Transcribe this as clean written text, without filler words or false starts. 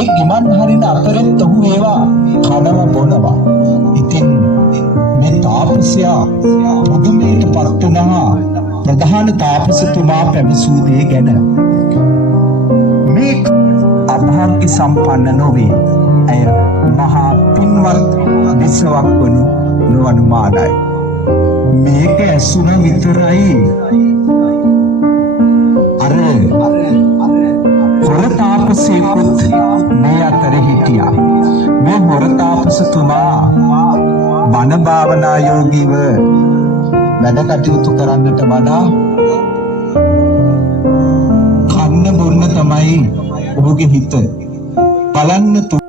ඒ ගිමන් හරින අතරෙත් ඔහු ඒවා කනවා බොනවා. ඉතින් මේ තාපසයා පුදුමයට පත් වුණා ප්‍රධාන තාපසතුමා පැවසූ දේ ගැන. මේ අභාග්‍ය සම්පන්න නොවේ. ඇය මහා පින්වත් විසවක් වනු නොඅනුමානයි. මේක ඇසුන විතරයි අර හොර තාපසයෙකුත් මේ අතර හිටියා. මේ හොර තාපසතුමා බණ භාවනා යෝගීව වැඩ කටයුතු කරන්නට වඩා කන්න බොන්න තමයි ඔහුගේ හිත. බලන්න